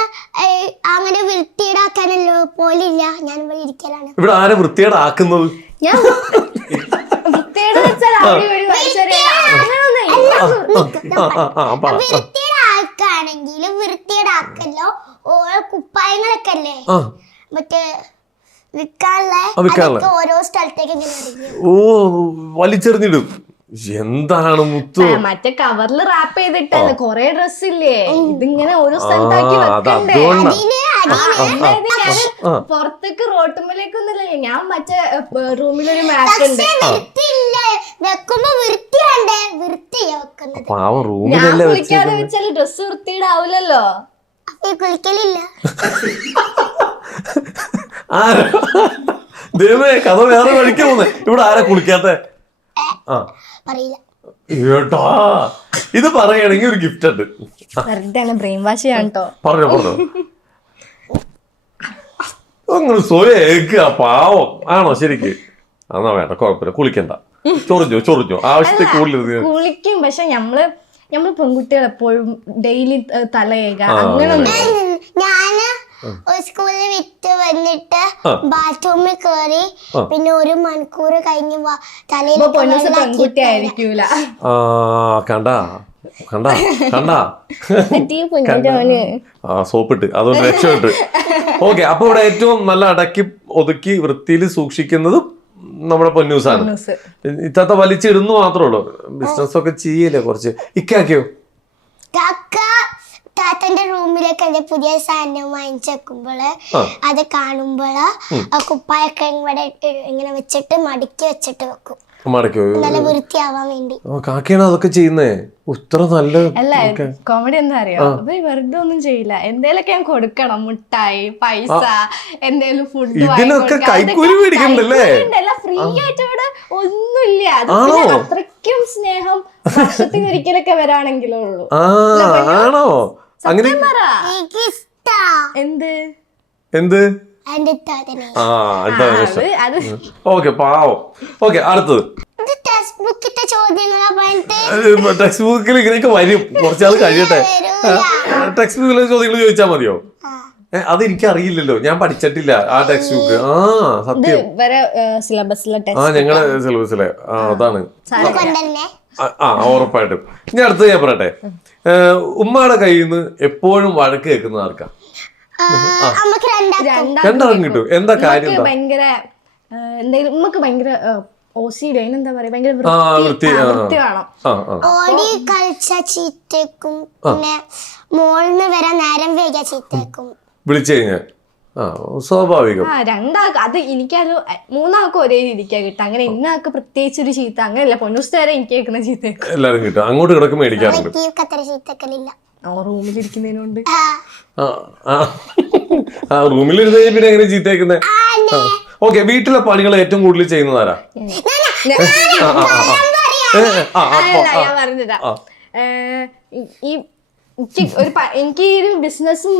അങ്ങനെ വൃത്തിയേടാക്കാനല്ലോ പോലില്ല, ഞാൻ ഇവിടെ ഇരിക്കലാണ്. ഇവിടെ ആരെ വൃത്തിയേടാക്കുന്നത്? ഞാൻ വൃത്തിയേട് വെച്ചാൽ അവിടെ ഇവിടെ വലിച്ചെറിയാ. വൃത്തിയേടാക്കാണെങ്കിൽ വൃത്തിയേടാക്കല്ലോ, ഓരോ കുപ്പായങ്ങളൊക്കെ അല്ലേ മറ്റേ വിൽക്കാനുള്ള ഓരോ സ്ഥലത്തേക്ക് ഇങ്ങനെ എറിയും. ഓ, വലിച്ചെറിഞ്ഞിടും. എന്താണ് മുത്തു? മറ്റേ കവറിൽ റാപ്പ് ചെയ്തിട്ടല്ലേ കൊറേ ഡ്രസ് ഇല്ലേ, ഇതിങ്ങനെ ഓരോ സ്ഥലത്താക്കി വെക്കണ്ടേ. പുറത്തേക്ക് റോട്ടുമ്മലേക്കൊന്നുമില്ല, ഞാൻ മറ്റേ റൂമിലൊരു മാറ്റ് ഉണ്ട്. വെക്കുമ്പോ വൃത്തിയാണ്ടേ, വൃത്തിയാ വെക്കുന്നത്. ഞാൻ കുളിക്കാതെ വെച്ചാൽ ഡ്രസ് വൃത്തിയിടാവൂലല്ലോ. കുളിക്കലില്ല. ദൈവമേ, കഥ വേറെ വഴിക്ക് പോന്നെ. ഇവിടെ ആരാ കുളിക്കാത്ത? പറയില്ല കേട്ടോ, ഇത് പറയുകയാണെങ്കിൽ ഒരു ഗിഫ്റ്റ് ഉണ്ട്. വെറുതെ ബ്രെയിൻ വാഷ് ചെയ്യാൻ കേട്ടോ. പറഞ്ഞോ. അങ്ങനെ സ്വയം പാവം ആണോ? ശരിക്ക് എന്നാ വേണ്ട, കുഴപ്പമില്ല, കുളിക്കണ്ട. ചൊറിഞ്ഞോ ആവശ്യത്തിൽ കൂടുതൽ കുളിക്കും. പക്ഷെ നമ്മള് പെൺകുട്ടികൾ എപ്പോഴും ഡെയിലി തലയേക അങ്ങനൊന്നും. ഞാന് സ്കൂളിൽ വിട്ട് വന്നിട്ട് ബാത്റൂമിൽ കയറി പിന്നെ 1 മണിക്കൂർ കഴിഞ്ഞ് തലയിൽ പെൺകുട്ടി ആയിരിക്കൂല. കണ്ടാ സോപ്പിട്ട് അതുകൊണ്ട് രക്ഷപ്പെട്ട്. ഓക്കെ, അപ്പൊ ഇവിടെ ഏറ്റവും നല്ല അടക്കി ഒതുക്കി വൃത്തിയിൽ സൂക്ഷിക്കുന്നത് നമ്മുടെ പൊന്നൂസാണ്. ഇത്തത്തെ വലിച്ചിടുന്നു മാത്രമേ ഉള്ളൂ, ബിസിനസ് ഒക്കെ ചെയ്യല്ലേ കുറച്ച്. ഇക്കാക്കിയോ? താത്തന്റെ റൂമിലേക്ക് എന്റെ പുതിയ സാധനം വാങ്ങിച്ചേക്കുമ്പോള് അത് കാണുമ്പോള് കുപ്പായൊക്കെ ഇങ്ങനെ വെച്ചിട്ട് മടക്കി വെച്ചിട്ട് വെക്കും, നല്ല വൃത്തിയാവാൻ വേണ്ടി. കാക്കയാണ് അതൊക്കെ ചെയ്യുന്നേ. ഇത്ര നല്ല അല്ല, കോമഡി എന്താ അറിയോ, വെറുതെ ഒന്നും ചെയ്യില്ല. എന്തേലൊക്കെ ഞാൻ കൊടുക്കണം, മുട്ടായി, പൈസ, എന്തേലും ഫുഡ്, ഇതിനൊക്കെ കൈക്കൂലി മേടിക്കണ്ടല്ലേ? ഫ്രീ ആയിട്ട് ഇവിടെ ഒന്നുമില്ല. അത്രയ്ക്കും സ്നേഹം വർഷത്തിൽ ഒരിക്കലൊക്കെ വരാണെങ്കിലേ ഉള്ളൂ. ആണോ? അങ്ങനെ എന്ത് ഓക്കെ, പാവം. ഓക്കെ, അടുത്തത് ടെക്സ്റ്റ് ബുക്കിൽ ഇങ്ങനെയൊക്കെ വരും, കുറച്ചാൾ കഴിയട്ടെ. ടെക്സ്റ്റ് ബുക്കിലെ ചോദ്യങ്ങൾ ചോദിച്ചാൽ മതിയോ? അത് എനിക്കറിയില്ലല്ലോ, ഞാൻ പഠിച്ചിട്ടില്ല ആ ടെക്സ്റ്റ് ബുക്ക്. സത്യം, ഞങ്ങളുടെ സിലബസിലെ അതാണ്. ഉറപ്പായിട്ടും. ഇനി അടുത്തത് ഞാൻ പറയട്ടെ, ഉമ്മയുടെ കയ്യിൽ നിന്ന് എപ്പോഴും വഴക്ക് കേൾക്കുന്ന ആർക്കാ? രണ്ടാളും കിട്ടും. എന്താ കാര്യം? ഭയങ്കര നമുക്ക് ഭയങ്കര OCD, അതിനെന്താ പറയാ, ഭയങ്കര വൃത്തി വേണം. ഓടി കളിച്ച ചീത്തക്കും, പിന്നെ മോളിന്ന് വരാൻ നേരം വൈകിയ ചീത്തക്കും വിളിച്ചു കഴിഞ്ഞാൽ സ്വാഭാവികം. രണ്ടാൾക്ക് അത് എനിക്കത് 3 ഒരേ രീതിക്കാ കിട്ടുക. അങ്ങനെ ഇന്നാൾക്ക് പ്രത്യേകിച്ച് ഒരു ചീത്ത അങ്ങനെയല്ല. പൊന്നൂസ് വരെ എനിക്ക് കേൾക്കുന്ന ചീത്ത എല്ലാരും കിട്ടും. അങ്ങോട്ട് കിടക്കും മേടിക്കാറുണ്ട്. റൂമിലിരിക്കുന്നതിനോണ്ട് റൂമിലിരുന്ന് പിന്നെ എങ്ങനെ ചീത്തയേക്കുന്നേ? ഓക്കെ, വീട്ടിലെ പണികൾ ഏറ്റവും കൂടുതൽ ചെയ്യുന്നതാരാ? ഞാൻ പറഞ്ഞതാ, എനിക്ക് ഈ ബിസിനസ്സും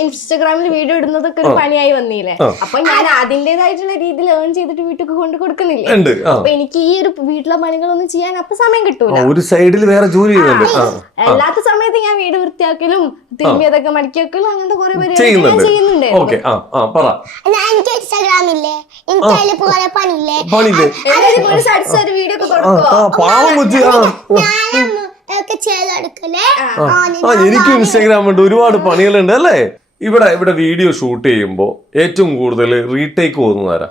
ഇൻസ്റ്റാഗ്രാമിൽ വീഡിയോ ഇടുന്നതൊക്കെ ഒരു പണിയായി വന്നില്ലേ. അപ്പൊ ഞാൻ അതിന്റേതായിട്ടുള്ള രീതിയിൽ ഏൺ ചെയ്തിട്ട് വീട്ടിൽ കൊണ്ട് കൊടുക്കുന്നില്ലേ. അപ്പൊ എനിക്ക് ഈ ഒരു വീട്ടിലെ പണികളൊന്നും ചെയ്യാൻ അപ്പൊ സമയം കിട്ടൂല. ഒരു സൈഡിൽ വേറെ ജോലി അല്ലാത്ത സമയത്ത് ഞാൻ വീട് വൃത്തിയാക്കലും തിരുമ്പിയതൊക്കെ മടക്കി വെക്കലും അങ്ങനത്തെ കുറെ പരിപാടി ചെയ്യുന്നുണ്ട്. വീഡിയോ ഒക്കെ കൊടുക്കും. എനിക്കും ഇൻസ്റ്റാഗ്രാം ഉണ്ട്, ഒരുപാട് പണികളുണ്ട് അല്ലേ. ഇവിടെ വീഡിയോ ഷൂട്ട് ചെയ്യുമ്പോ ഏറ്റവും കൂടുതൽ റീടേക്ക് പോകുന്നതാരാ?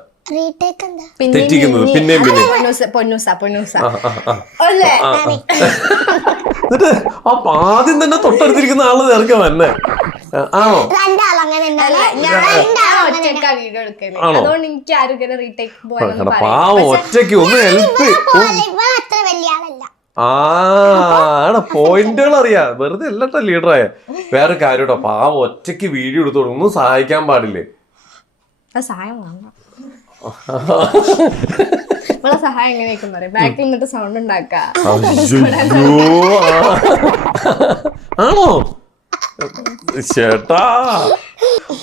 തെറ്റിക്കുന്നത് പിന്നെയും എന്നിട്ട് ആദ്യം തന്നെ തൊട്ടടുത്തിരിക്കുന്ന ആള് ഇറങ്ങാൻ വന്നെ. ആണോ? രണ്ടാളും അങ്ങനെ തന്നെയാണ്. ഒറ്റക്കാ വീഡിയോ എടുക്കുന്നത്, അതുകൊണ്ട് എനിക്ക് ആരും ഇങ്ങനെ റീടേക്ക് പോകാനൊന്നും പാവം ഒറ്റയ്ക്ക് ഒന്ന് ഹെൽപ്പ്. ഇവൻ അത്ര വലിയ ആളല്ല. ആണ് പോയിന്റുകൾ അറിയാം, വെറുതെ അല്ലട്ടോ ലീഡറായ. വേറെ കാര്യട്ടോ, പാവം ഒറ്റയ്ക്ക് വീഡിയോ എടുത്തു ഒന്നും സഹായിക്കാൻ പാടില്ലേ? സഹായം വേണ്ട. നമ്മളെ സഹായം എങ്ങനെയൊക്കെ പറയും, ബാക്കിൽ നിന്നിട്ട് സൗണ്ട് ഉണ്ടാക്കാ. ആണോ ചേട്ടാ?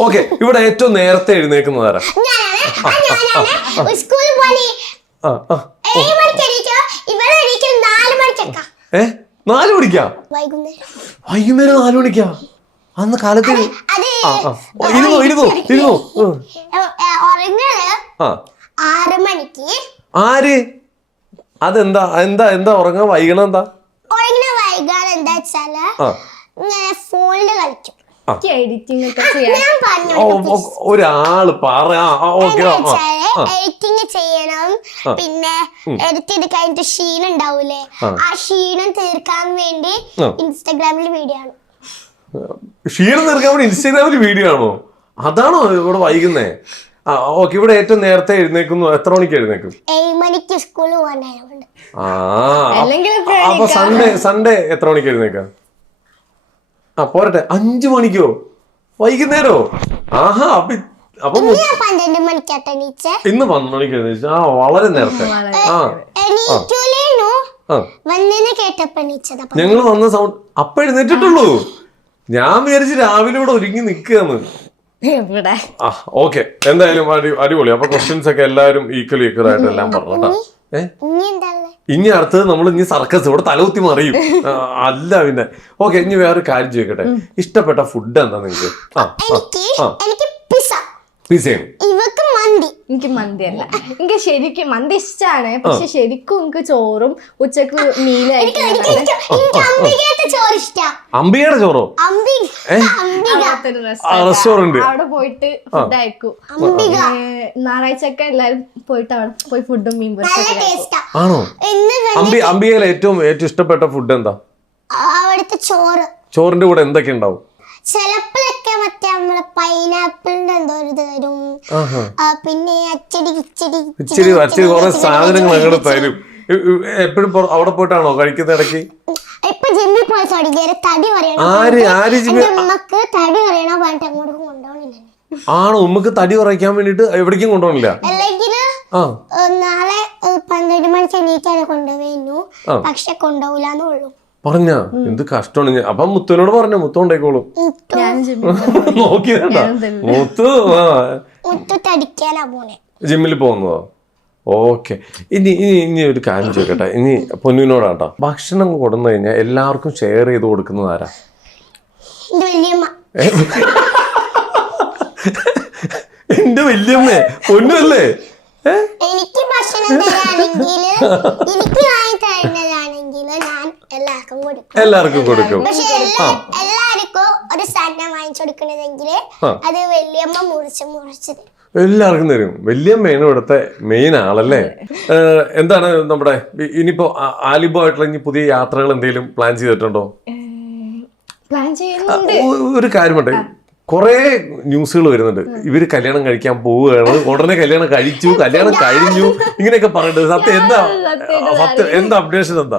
ഓക്കെ, ഇവിടെ ഏറ്റവും നേരത്തെ എഴുന്നേക്കുന്നതാരാ? സ്കൂളിൽ പോയി 7 മണിക്ക് എണീറ്റോ, ഇവിടെ എണീക്കും 4 മണിക്കൊക്കെ. 4 മണിക്കാ? വൈകുന്നേരം 4 മണിക്കാ? അന്ന് കാലത്ത് ഇരുന്നു ഉറങ്ങല് 6 മണിക്ക്. ആര്? അതെന്താ എന്താ എന്താ ഉറങ്ങാൻ വൈകണം? എന്താ വൈകാൻ എന്താ വെച്ചാല് ഇങ്ങനെ ഫോണില് കളിക്കും. എഡിറ്റിംഗ് ഒക്കെ ഒരാള് എഡിറ്റിംഗ് ചെയ്യണം, പിന്നെ എഡിറ്റ് ചെയ്ത് കഴിഞ്ഞിട്ട് ക്ഷീണം ഉണ്ടാവൂലേ, ആ ക്ഷീണം തീർക്കാൻ വേണ്ടി ഇൻസ്റ്റാഗ്രാമിൽ വീഡിയോ ആണ്. ക്ഷീണം തീർക്കാൻ വേണ്ടി ഇൻസ്റ്റാഗ്രാമിൽ വീഡിയോ ആണോ? അതാണോ ഇവിടെ വൈകുന്നേ? ഓക്കെ, ഇവിടെ ഏറ്റവും നേരത്തെ എഴുന്നേക്കുന്നു. എത്ര മണിക്ക് എഴുന്നേക്കും? 7 മണിക്ക് സ്കൂളിൽ പോകാനായതുകൊണ്ട്. അപ്പൊ സൺഡേ എത്ര മണിക്ക് എഴുന്നേക്കാം? പോരട്ടെ, 5 മണിക്കോ? വൈകുന്നേരോ? ആഹാ, അപ്പൊ 12 മണിക്കാട്ടെ എണീച്ചേ. ഇന്ന് 12 മണിക്ക് എഴുന്നേച്ചു. വളരെ നേരത്തെ. വന്നേനെ കേട്ടപ്പോ എണീച്ചതാ. ഞങ്ങള് വന്ന സൗണ്ട് അപ്പൊ എഴുന്നേറ്റിട്ടുള്ളൂ. ഞാൻ വിചാരിച്ച് രാവിലെ ഇവിടെ ഒരുങ്ങി നിക്കുകയെന്ന്. ഓക്കെ, എന്തായാലും അടിപൊളി. അപ്പൊ ക്വസ്റ്റ്യൻസ് ഒക്കെ എല്ലാവരും ഈക്വലി ആയിട്ട് എല്ലാം പറഞ്ഞോട്ടാ. ഇനി അടുത്തത് നമ്മൾ ഇനി സർക്കസ് ഇവിടെ തലകുത്തി മറിയും. അല്ല പിന്നെ ഓക്കെ, ഇനി വേറെ കാര്യം ചോദിക്കട്ടെ, ഇഷ്ടപ്പെട്ട ഫുഡ് എന്താ നിങ്ങക്ക്? പിസയാണ്. എനിക്ക് മന്തി അല്ല, എനിക്ക് ശരിക്കും മന്തി ഇഷ്ടമാണ്, പക്ഷെ ശരിക്കും എനിക്ക് ചോറും ഉച്ചക്ക് അംബികയുടെ ചോറോ? റെസ്റ്റോറന്റ് അവിടെ പോയിട്ട് ഫുഡ് അയക്കും. ഞായറാഴ്ചയൊക്കെ എല്ലാരും പോയിട്ട് അവിടെ പോയി ഫുഡും മീൻ പൊരിച്ചൊക്കെ. ആണോ? അംബികയിലെ ഏറ്റവും ഇഷ്ടപ്പെട്ട ഫുഡ് എന്താ? അവിടുത്തെ ചോറ്. ചോറിന്റെ കൂടെ എന്തൊക്കെ ഉണ്ടാവും? ചിലപ്പോഴൊക്കെ മറ്റേ നമ്മള് പൈനാപ്പിളിന്റെ എന്തോ ഒരു തരും, പിന്നെ ഇച്ചിരി കുറെ സാധനങ്ങൾ അങ്ങോട്ട് തരും. എപ്പോഴും അവിടെ പോയിട്ടാണോ കഴിക്കുന്ന? ഇടയ്ക്ക് ഇപ്പൊ ജിമ്മിൽ പോയി തുടങ്ങിയ തടി പറയണം, ഉമ്മക്ക് തടി പറയണോ പറഞ്ഞിട്ട് അങ്ങോട്ട് കൊണ്ടുപോകണില്ല. ആണോ? ഉമ്മക്ക് തടി കുറയ്ക്കാൻ വേണ്ടിട്ട് എവിടേക്കും കൊണ്ടുപോകണില്ല? അല്ലെങ്കിൽ നാളെ 12 മണിക്ക് എണീറ്റാണ് കൊണ്ടുപോയിരുന്നു, പക്ഷെ കൊണ്ടുപോകില്ലാന്നേ ഉള്ളൂ. പറഞ്ഞ എന്ത് കഷ്ടമാണ്. അപ്പൊ മുത്തുവിനോട് പറഞ്ഞ മുത്തു ഉണ്ടായിക്കോളും. നോക്കിയതാ മുത്തു തടിക്കാനാ പോണേ, ജിമ്മിൽ പോകുന്നതോ? ഓക്കെ, ഇനി ഒരു കാര്യം ചോദിക്കട്ടെ. ഇനി പൊന്നുവിനോടാട്ടോ, ഭക്ഷണം കൊടുന്നു കഴിഞ്ഞാൽ എല്ലാവർക്കും ഷെയർ ചെയ്ത് കൊടുക്കുന്നത് ആരാ? എന്റെ വല്യമ്മേ, പൊന്നുവല്ലേ? എനിക്ക് ഭക്ഷണം തരാണെങ്കിൽ, എനിക്ക് വാങ്ങി തരുന്നതാണെങ്കിൽ ഞാൻ എല്ലാവർക്കും കൊടുക്കും. പക്ഷെ എല്ലാവർക്കും ഒരു സാധനം വാങ്ങിച്ചു കൊടുക്കണതെങ്കിൽ അത് വല്യമ്മ മുറിച്ച് തരും. എല്ലാവർക്കും തരും. വല്യമ്മയാണ് ഇവിടുത്തെ മെയിൻ ആളല്ലേ? എന്താണ് നമ്മുടെ ഇനിയിപ്പോ ആലിബോ ആയിട്ടുള്ള ഇനി പുതിയ യാത്രകൾ എന്തെങ്കിലും പ്ലാൻ ചെയ്തിട്ടുണ്ടോ? ഒരു കാര്യമുണ്ട്, കുറെ ന്യൂസുകൾ വരുന്നുണ്ട്. ഇവര് കല്യാണം കഴിക്കാൻ പോവുകയാണ്, ഉടനെ കല്യാണം കഴിച്ചു, കല്യാണം കഴിഞ്ഞു, ഇങ്ങനെയൊക്കെ പറഞ്ഞിട്ട് സത്യം എന്താ അപ്ഡേഷൻ? എന്താ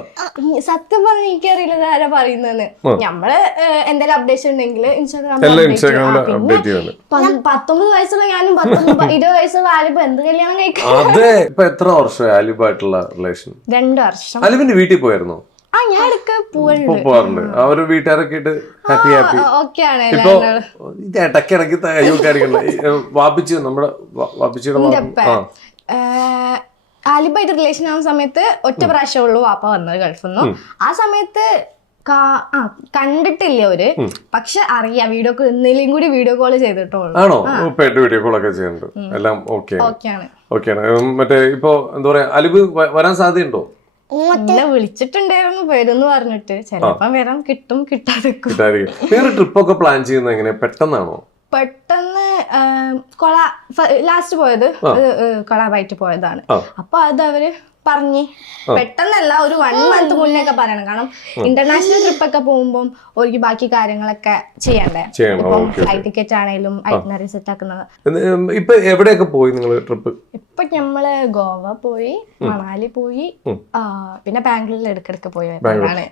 സത്യം പറഞ്ഞ എനിക്കറിയില്ല ആരാ പറയുന്നത്. നമ്മള് എന്തെങ്കിലും അപ്ഡേഷൻ ഉണ്ടെങ്കിൽ ഇൻസ്റ്റാഗ്രാമിൽ അപ്ഡേറ്റ് ചെയ്യുന്നത്. 19 വയസ്സുള്ള ഞാനും 20 വയസ്സുള്ള ആലിബ് എന്ത് കല്യാണം കഴിക്കും? അതെ. ഇപ്പൊ എത്ര വർഷം ആലിബായിട്ടുള്ള റിലേഷൻ? 2 വർഷം. ആലിബിന്റെ വീട്ടിൽ പോയിരുന്നോ? പോവാറുണ്ട്. അവര് വീട്ടുകാരൊക്കെ ഇട്ട് ഹാപ്പി ഇപ്പൊ ഇടക്കിടക്ക് വാപ്പിച്ച് നമ്മുടെ വാപ്പിച്ചിയുടെ ആലിബായിട്ട് റിലേഷൻ ആവുന്ന സമയത്ത് ഒറ്റ പ്രാവശ്യമുള്ളൂ വാപ്പ വന്നത് ഗൾഫിൽ. ആ സമയത്ത് കണ്ടിട്ടില്ല അവര്, പക്ഷെ അറിയാം വീഡിയോ ഇന്നലെയും കൂടി വീഡിയോ കോൾ ചെയ്തിട്ടുള്ളൂ. ആണോ? വീഡിയോ കോൾ ഒക്കെ ചെയ്യുന്നുണ്ട്. എല്ലാം ഓക്കെയാണ്. മറ്റേ ഇപ്പൊ എന്താ പറയാ, അലിബ് വരാൻ സാധ്യതയുണ്ടോ? വിളിച്ചിട്ടുണ്ടായിരുന്നു വരുന്ന് പറഞ്ഞിട്ട്. ചിലപ്പം വരാൻ കിട്ടും, കിട്ടാതിരിക്കും. ട്രിപ്പ് ഒക്കെ പ്ലാൻ ചെയ്യുന്നത് എങ്ങനെ? പെട്ടെന്നാണോ? പെട്ടെന്ന് ലാസ്റ്റ് പോയത് കൊളാബായിട്ട് പോയതാണ്. അപ്പൊ അത് അവര് പറഞ്ഞ് പെട്ടെന്നല്ല, ഒരു 1 month മുന്നേ ഒക്കെ പറയണം. കാരണം ഇന്റർനാഷണൽ ട്രിപ്പ് ഒക്കെ പോകുമ്പോൾ ഒരു ബാക്കി കാര്യങ്ങളൊക്കെ ചെയ്യണ്ടേ. ഇപ്പം ഫ്ലൈറ്റ് ടിക്കറ്റ് ആണെങ്കിലും ഐറ്റിനറി സെറ്റ് ആക്കുന്നത്. ഇപ്പൊ എവിടെയൊക്കെ പോയി നിങ്ങൾ ട്രിപ്പ്? ഇപ്പൊ നമ്മള് ഗോവ പോയി, മണാലി പോയി, പിന്നെ ബാംഗ്ലൂരിൽ ഇടക്കിടക്ക് പോയി.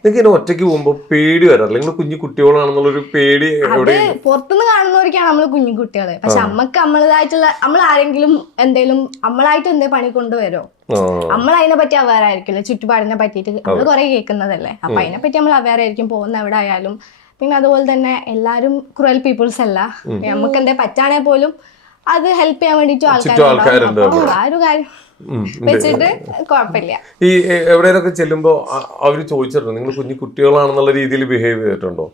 നിങ്ങൾക്ക് ഒറ്റയ്ക്ക് പോകുമ്പോ പേടി വരാറില്ല? നിങ്ങൾ കുഞ്ഞു കുട്ടികളാണെന്നുള്ളൊരു പേടി? അത് പുറത്തുനിന്ന് കാണുന്നവർക്കാണ് നമ്മള് കുഞ്ഞു കുട്ടികള്. പക്ഷെ നമ്മക്ക് നമ്മളതായിട്ടുള്ള നമ്മൾ ആരെങ്കിലും എന്തെങ്കിലും നമ്മളായിട്ട് എന്തേ പണി കൊണ്ടുവരോ, നമ്മൾ അതിനെ പറ്റി അവയർ ആയിരിക്കില്ല. ചുറ്റുപാടിനെ പറ്റിയിട്ട് നമ്മൾ കുറെ കേൾക്കുന്നതല്ലേ. അപ്പൊ അതിനെ പറ്റി നമ്മൾ അവയർ ആയിരിക്കും പോകുന്ന എവിടെ ആയാലും. പിന്നെ അതുപോലെ തന്നെ എല്ലാരും ക്രൂവൽ പീപ്പിൾസ് അല്ല. നമുക്ക് എന്തേ പറ്റാണെ പോലും അത് ഹെൽപ്പ് ചെയ്യാൻ വേണ്ടിട്ടും ആൾക്കാരുണ്ട്. ആ ഒരു കാര്യം വെച്ചിട്ട് കുഴപ്പമില്ല. ഈ എവിടെയൊക്കെ ചെല്ലുമ്പോ അവര് ചോദിച്ചിട്ടുണ്ടോ നിങ്ങൾ കുഞ്ഞു കുട്ടികളാണെന്നുള്ള രീതിയിൽ ബിഹേവ് ചെയ്തിട്ടുണ്ടോ?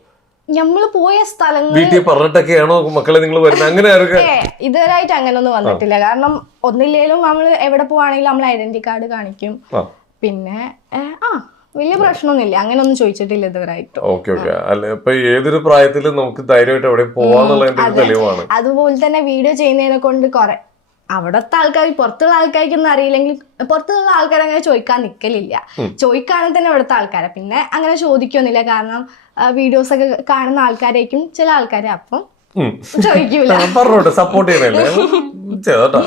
നമ്മള് പോയ സ്ഥലങ്ങൾ വീട്ടിൽ പറഞ്ഞിട്ടൊക്കെയാണോ മക്കളെ നിങ്ങൾ വരുന്നത്? അങ്ങനെ ഇതുവരായിട്ട് അങ്ങനെ ഒന്നും വന്നിട്ടില്ല. കാരണം ഒന്നില്ലേലും നമ്മള് എവിടെ പോവാണെങ്കിലും നമ്മൾ ഐഡന്റി കാർഡ് കാണിക്കും. പിന്നെ വലിയ പ്രശ്നമൊന്നുമില്ല, അങ്ങനെ ഒന്നും ചോദിച്ചിട്ടില്ല ഇതുവരായിട്ട്. Okay okay. അല്ല ഇപ്പൊ ഏതൊരു പ്രായത്തിലും നമുക്ക് ധൈര്യമായിട്ട് എവിടെ പോവാന്നുള്ളതിന്റെ തെളിവാണ്. അതുപോലെ തന്നെ വീഡിയോ ചെയ്യുന്നതിനെ കൊണ്ട് കുറെ അവിടത്തെ ആൾക്കാർ, പുറത്തുള്ള ആൾക്കാർക്കൊന്നും അറിയില്ലെങ്കിൽ പുറത്തുള്ള ആൾക്കാർ അങ്ങനെ ചോദിക്കാൻ നിൽക്കലില്ല. ചോദിക്കുകയാണെങ്കിൽ തന്നെ ഇവിടുത്തെ ആൾക്കാരെ പിന്നെ അങ്ങനെ ചോദിക്കൊന്നുമില്ല. കാരണം വീഡിയോസ് ഒക്കെ കാണുന്ന ആൾക്കാരായിരിക്കും ചില ആൾക്കാരെ, അപ്പം ചോദിക്കൂല. പറഞ്ഞോട്ടെ, സപ്പോർട്ട് ചെയ്യണല്ലേ ചേട്ടാ.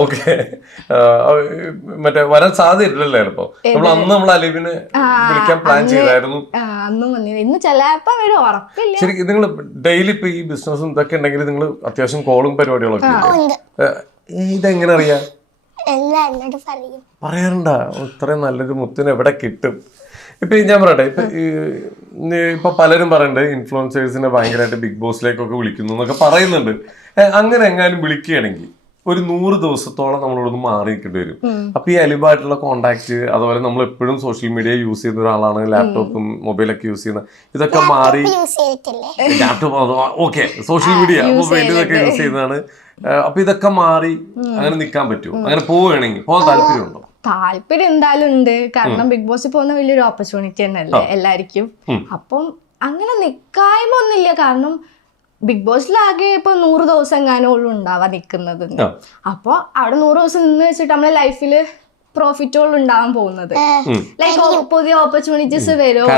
ഓക്കെ. മറ്റേ വരാൻ സാധ്യതയില്ലല്ലേ? ഇപ്പൊ നമ്മൾ അലീബിനെ വിളിക്കാൻ പ്ലാൻ ചെയ്തായിരുന്നു. അന്നും വന്നില്ല, ഇന്ന് ചിലപ്പോ വരും, ഉറപ്പില്ല. ശരി, നിങ്ങൾ ഡെയിലി ഇപ്പൊ ഈ ബിസിനസ്സും ഇതൊക്കെ ഉണ്ടെങ്കിൽ നിങ്ങൾ അത്യാവശ്യം കോളും പരിപാടികളൊക്കെ ഇതെങ്ങനെ അറിയാം? പറയാറുണ്ടാ ഇത്രയും നല്ലൊരു മുത്തിന് എവിടെ കിട്ടും? ഇപ്പൊ ഞാൻ പറയട്ടെ, ഇപ്പൊ പലരും പറയുന്നുണ്ട് ഇൻഫ്ലുവൻസേഴ്സിനെ ഭയങ്കരമായിട്ട് ബിഗ് ബോസിലേക്കൊക്കെ വിളിക്കുന്നു എന്നൊക്കെ പറയുന്നുണ്ട്. അങ്ങനെ എങ്ങാനും വിളിക്കുകയാണെങ്കിൽ ഒരു 100 ദിവസത്തോളം നമ്മളോടൊന്ന് മാറി നിൽക്കേണ്ടി വരും. അപ്പൊ ഈ അലിബായിട്ടുള്ള കോണ്ടാക്ട്, അതുപോലെ നമ്മൾ എപ്പോഴും സോഷ്യൽ മീഡിയ യൂസ് ചെയ്യുന്ന ഒരാളാണ്, ലാപ്ടോപ്പും മൊബൈലൊക്കെ യൂസ് ചെയ്യുന്ന, ഇതൊക്കെ മാറി laptop okay social media mobile ഇതൊക്കെ യൂസ് ചെയ്യുന്നതാണ്. അപ്പൊ ഇതൊക്കെ മാറി അങ്ങനെ നിൽക്കാൻ പറ്റുമോ? അങ്ങനെ പോവുകയാണെങ്കിൽ പോകാൻ താല്പര്യമുണ്ടോ? താല്പര്യം എന്തായാലും ഉണ്ട്. കാരണം ബിഗ് ബോസിൽ പോകുന്ന വലിയൊരു ഓപ്പർച്യൂണിറ്റി തന്നെയല്ലേ എല്ലാവർക്കും. അപ്പം അങ്ങനെ നിക്കായ്മ ഒന്നുമില്ല. കാരണം ബിഗ് ബോസിലാകെ ഇപ്പൊ 100 ദിവസം എങ്ങാനും ഉള്ളു ഉണ്ടാവാ നിക്കുന്നത്. അപ്പൊ അവിടെ 100 ദിവസം നിന്ന് വെച്ചിട്ട് നമ്മളെ ലൈഫില് പ്രോഫിറ്റുകൾ ഉണ്ടാവാൻ പോകുന്നത്. ലൈക്ക് പുതിയ ഓപ്പർച്യൂണിറ്റീസ് വരും.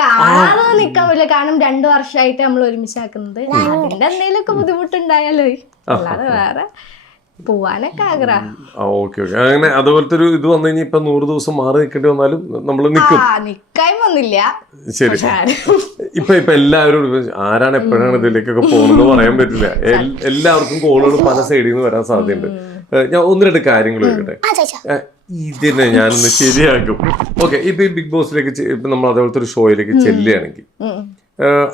കാണാതെ നിക്കാൻ പറ്റില്ല. കാരണം 2 വർഷമായിട്ട് നമ്മൾ ഒരുമിച്ചാക്കുന്നത്. അതിന്റെ എന്തെങ്കിലുമൊക്കെ ബുദ്ധിമുട്ടുണ്ടായാലോ, അല്ലാതെ വേറെ പോവാനൊക്കെ ആഗ്രഹം. Okay okay. അങ്ങനെ അതുപോലത്തെ ഒരു ഇത് വന്നു കഴിഞ്ഞാൽ ഇപ്പൊ 100 ദിവസം മാറി നിൽക്കേണ്ടി വന്നാലും നമ്മൾ നിക്കായ്മൊന്നുമില്ല. ശരി. ഇപ്പൊ എല്ലാവരും ആരാണ് എപ്പോഴാണ് ഇതിലേക്കൊക്കെ പോകുന്നത് പറയാൻ പറ്റില്ല. എല്ലാവർക്കും കോളുകൾ പല സൈഡിൽ നിന്ന് വരാൻ സാധ്യതയുണ്ട്. ഞാൻ 1-2 കാര്യങ്ങൾ ചോദിക്കട്ടെ, ഇതിനെ ഞാനൊന്ന് ശരിയാക്കും. ഓക്കെ. ഇപ്പൊ ഈ ബിഗ് ബോസിലേക്ക് ഇപ്പൊ നമ്മൾ അതേപോലത്തെ ഒരു ഷോയിലേക്ക് ചെല്ലുകയാണെങ്കിൽ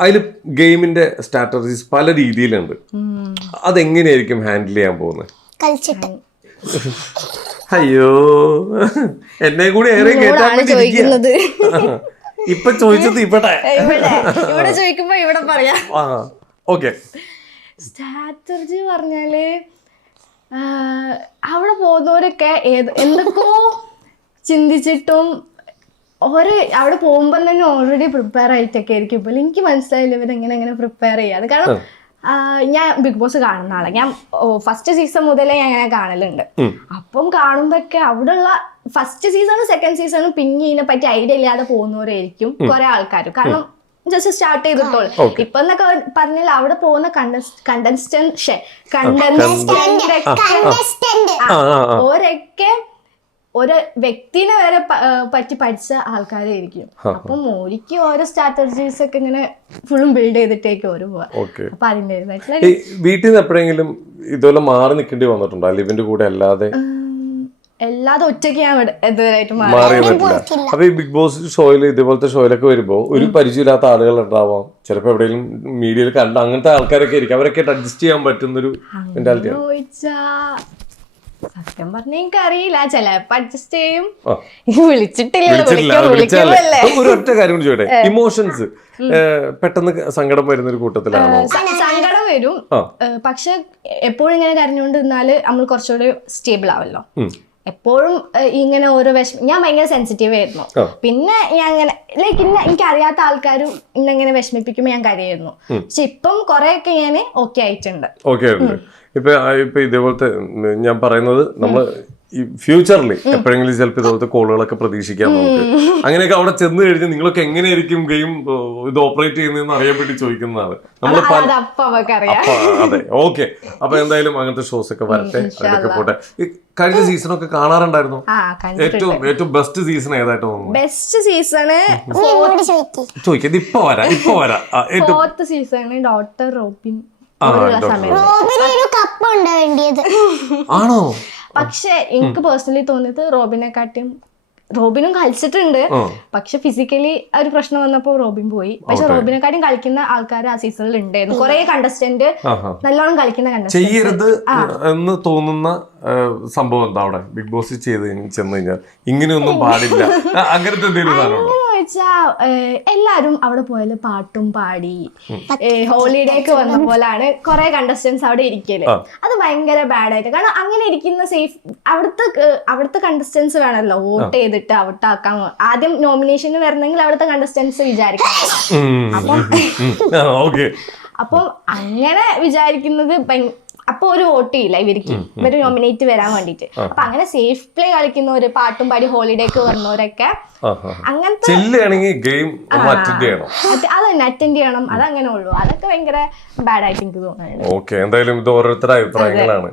അതിൽ ഗെയിമിന്റെ സ്ട്രാറ്റജീസ് പല രീതിയിലുണ്ട്. അതെങ്ങനെയായിരിക്കും ഹാൻഡിൽ ചെയ്യാൻ പോകുന്നത്? അയ്യോ, എന്നെ കൂടി ഏറെ കേട്ടാൻ വേണ്ടി ഇപ്പൊ ചോദിച്ചത് ഇവിടെ ചോദിക്കുമ്പോ ഇവിടെ പറയാം. ഓക്കെ. സ്ട്രാറ്റജി പറഞ്ഞാല് അവിടെ പോകുന്നവരൊക്കെ എന്തൊക്കെയോ ചിന്തിച്ചിട്ടും അവിടെ പോകുമ്പോൾ തന്നെ ഓൾറെഡി പ്രിപ്പയർ ആയിട്ടൊക്കെ ആയിരിക്കും. ഇപ്പോൾ എനിക്ക് മനസ്സിലായില്ല ഇവരെങ്ങനെ പ്രിപ്പയർ ചെയ്യാതെ. കാരണം ഞാൻ ബിഗ് ബോസ് കാണുന്ന ആളെ, ഞാൻ ഫസ്റ്റ് സീസൺ മുതലേ ഞാൻ അങ്ങനെ കാണലുണ്ട്. അപ്പം കാണുമ്പോഴൊക്കെ അവിടെയുള്ള ഫസ്റ്റ് സീസണും സെക്കൻഡ് സീസണും പിന്നെ ഇതിനെ പറ്റി ഐഡിയ ഇല്ലാതെ പോകുന്നവരായിരിക്കും കുറെ ആൾക്കാർ. കാരണം ജസ്റ്റ് സ്റ്റാർട്ട് ചെയ്തിട്ടുള്ളൂ. ഇപ്പൊ എന്നൊക്കെ പറഞ്ഞാൽ അവിടെ പോകുന്ന ഓരൊക്കെ ഒരു വ്യക്തിനെ വരെ പറ്റി പഠിച്ച ആൾക്കാരായിരിക്കും. അപ്പം മോരിക്ക് ഓരോ സ്ട്രാറ്റജീസ് ഒക്കെ ഇങ്ങനെ ഫുള്ളും ബിൽഡ് ചെയ്തിട്ടേക്ക് ഓരോ പോവാ. അപ്പൊ അതിൻ്റെതായിട്ടുള്ള വീട്ടിൽ നിന്ന് എപ്പോഴെങ്കിലും ഇതുപോലെ മാറി നിൽക്കേണ്ടി വന്നിട്ടുണ്ടോ? ലിവിന്റെ കൂടെ അല്ലാതെ ഒറ്റയ്ക്ക് ഞാൻ ഇതുവരായിട്ട് മാറി പറ്റില്ല. അപ്പൊ ഈ ബിഗ് ബോസ് ഷോയിൽ ഇതുപോലത്തെ ഷോയിലൊക്കെ വരുമ്പോ ഒരു പരിചയമില്ലാത്ത ആളുകൾ ഉണ്ടാവാം. ചിലപ്പോ എവിടെയെങ്കിലും മീഡിയയിൽ കണ്ട അങ്ങനത്തെ ആൾക്കാരൊക്കെ ആയിരിക്കും. അവരൊക്കെ അഡ്ജസ്റ്റ് ചെയ്യാൻ പറ്റുന്നൊരു മെന്റാലിറ്റി സത്യം പറഞ്ഞ എനിക്ക് അറിയില്ല. ചിലപ്പോ അഡ്ജസ്റ്റ് ചെയ്യും. ഒരു ഒറ്റ കാര്യം കൂടി ചോദിക്കട്ടെ, ഇമോഷൻസ് പെട്ടെന്ന് സങ്കടം വരുന്ന ഒരു കൂട്ടത്തിലാണോ? സങ്കടം വരും, പക്ഷെ എപ്പോഴും ഇങ്ങനെ കരഞ്ഞുകൊണ്ട് നിന്നാല് നമ്മൾ കുറച്ചുകൂടി സ്റ്റേബിൾ ആവല്ലോ. എപ്പോഴും ഇങ്ങനെ ഓരോ ഞാൻ ഭയങ്കര സെൻസിറ്റീവ് ആയിരുന്നു. പിന്നെ ഞാൻ ഇങ്ങനെ എനിക്ക് അറിയാത്ത ആൾക്കാരും ഇന്നെങ്ങനെ വിഷമിപ്പിക്കുമ്പോ ഞാൻ കരയായിരുന്നു. പക്ഷെ ഇപ്പം കൊറേ ഒക്കെ ഞാൻ ഓക്കെ ആയിട്ടുണ്ട്. ഇപ്പൊ ഇതേപോലത്തെ ഞാൻ പറയുന്നത് നമ്മള് ഈ ഫ്യൂച്ചറിൽ എപ്പോഴെങ്കിലും ചിലപ്പോൾ ഇതുപോലത്തെ കോളുകളൊക്കെ പ്രതീക്ഷിക്കാം നമുക്ക്. അങ്ങനെയൊക്കെ അവിടെ ചെന്ന് കഴിഞ്ഞ് നിങ്ങളൊക്കെ എങ്ങനെയായിരിക്കും ഗെയിം ഇത് ഓപ്പറേറ്റ് ചെയ്യുന്നതെന്ന് അറിയാൻ വേണ്ടി ചോദിക്കുന്നതാണ് നമ്മൾ. അതെ, ഓക്കെ. അപ്പൊ എന്തായാലും അങ്ങനത്തെ ഷോസ് ഒക്കെ വരട്ടെ, അതിലൊക്കെ പോട്ടെ. ഈ കഴിഞ്ഞ സീസണൊക്കെ കാണാറുണ്ടായിരുന്നു. ഏറ്റവും ബെസ്റ്റ് സീസൺ ഏതായിട്ട് തോന്നുന്നു? ബെസ്റ്റ് സീസണ് ചോദിക്കത് ഇപ്പൊ വരാം. Fourth season doctor Robin. Cup ഉണ്ടാവേണ്ടിയത് ആണോ? പക്ഷെ എനിക്ക് പേഴ്സണലി തോന്നിയത് റോബിനും കളിച്ചിട്ടുണ്ട്. പക്ഷെ ഫിസിക്കലി ഒരു പ്രശ്നം വന്നപ്പോ റോബിൻ പോയി. പക്ഷെ റോബിനെക്കാട്ടും കളിക്കുന്ന ആൾക്കാർ ആ സീസണിൽ ഉണ്ടായിരുന്നു. കുറെ കണ്ടസ്റ്റന്റ് നല്ലോണം കളിക്കുന്ന കണ്ടസ്റ്റന്റ്. ചെയ്യരുത് എന്ന് തോന്നുന്ന സംഭവം എന്താ അവിടെ ബിഗ് ബോസ് ചെന്ന് കഴിഞ്ഞാൽ ഇങ്ങനെയൊന്നും പാടില്ല അങ്ങനത്തെ എന്തെങ്കിലും സാധനം? വെച്ചാ എല്ലാരും അവിടെ പോയാല് പാട്ടും പാടി ഹോളിഡേക്ക് വന്ന പോലാണ് കുറെ കണ്ടസ്റ്റന്റ്സ് അവിടെ ഇരിക്കല്. അത് ഭയങ്കര ബാഡായിട്ട്. കാരണം അങ്ങനെ ഇരിക്കുന്ന സേഫ് അവിടുത്തെ കണ്ടസ്റ്റന്റ്സ് വേണമല്ലോ വോട്ട് ചെയ്തിട്ട് ഔട്ടാക്കാൻ. ആദ്യം നോമിനേഷന് വരണമെങ്കിൽ അവിടുത്തെ കണ്ടസ്റ്റന്റ്സ് വിചാരിക്കണം. അപ്പം അങ്ങനെ വിചാരിക്കുന്നത് അപ്പൊ ഒരു വോട്ട് ചെയ്യില്ല ഇവര് നോമിനേറ്റ് വരാൻ വേണ്ടിട്ട്. അപ്പൊ അങ്ങനെ സേഫ് പ്ലേ കളിക്കുന്നവര് പാട്ടും പാടി ഹോളിഡേക്ക് വരുന്നവരൊക്കെ അങ്ങനത്തെ അതന്നെ അറ്റൻഡ് ചെയ്യണം. അതങ്ങനെ ഉള്ളൂ. അതൊക്കെ ഭയങ്കര ബാഡായിട്ട് എനിക്ക് തോന്നുന്നുണ്ട്. എന്തായാലും ഇത് ഓരോരുത്തരുടെ അഭിപ്രായങ്ങളാണ്.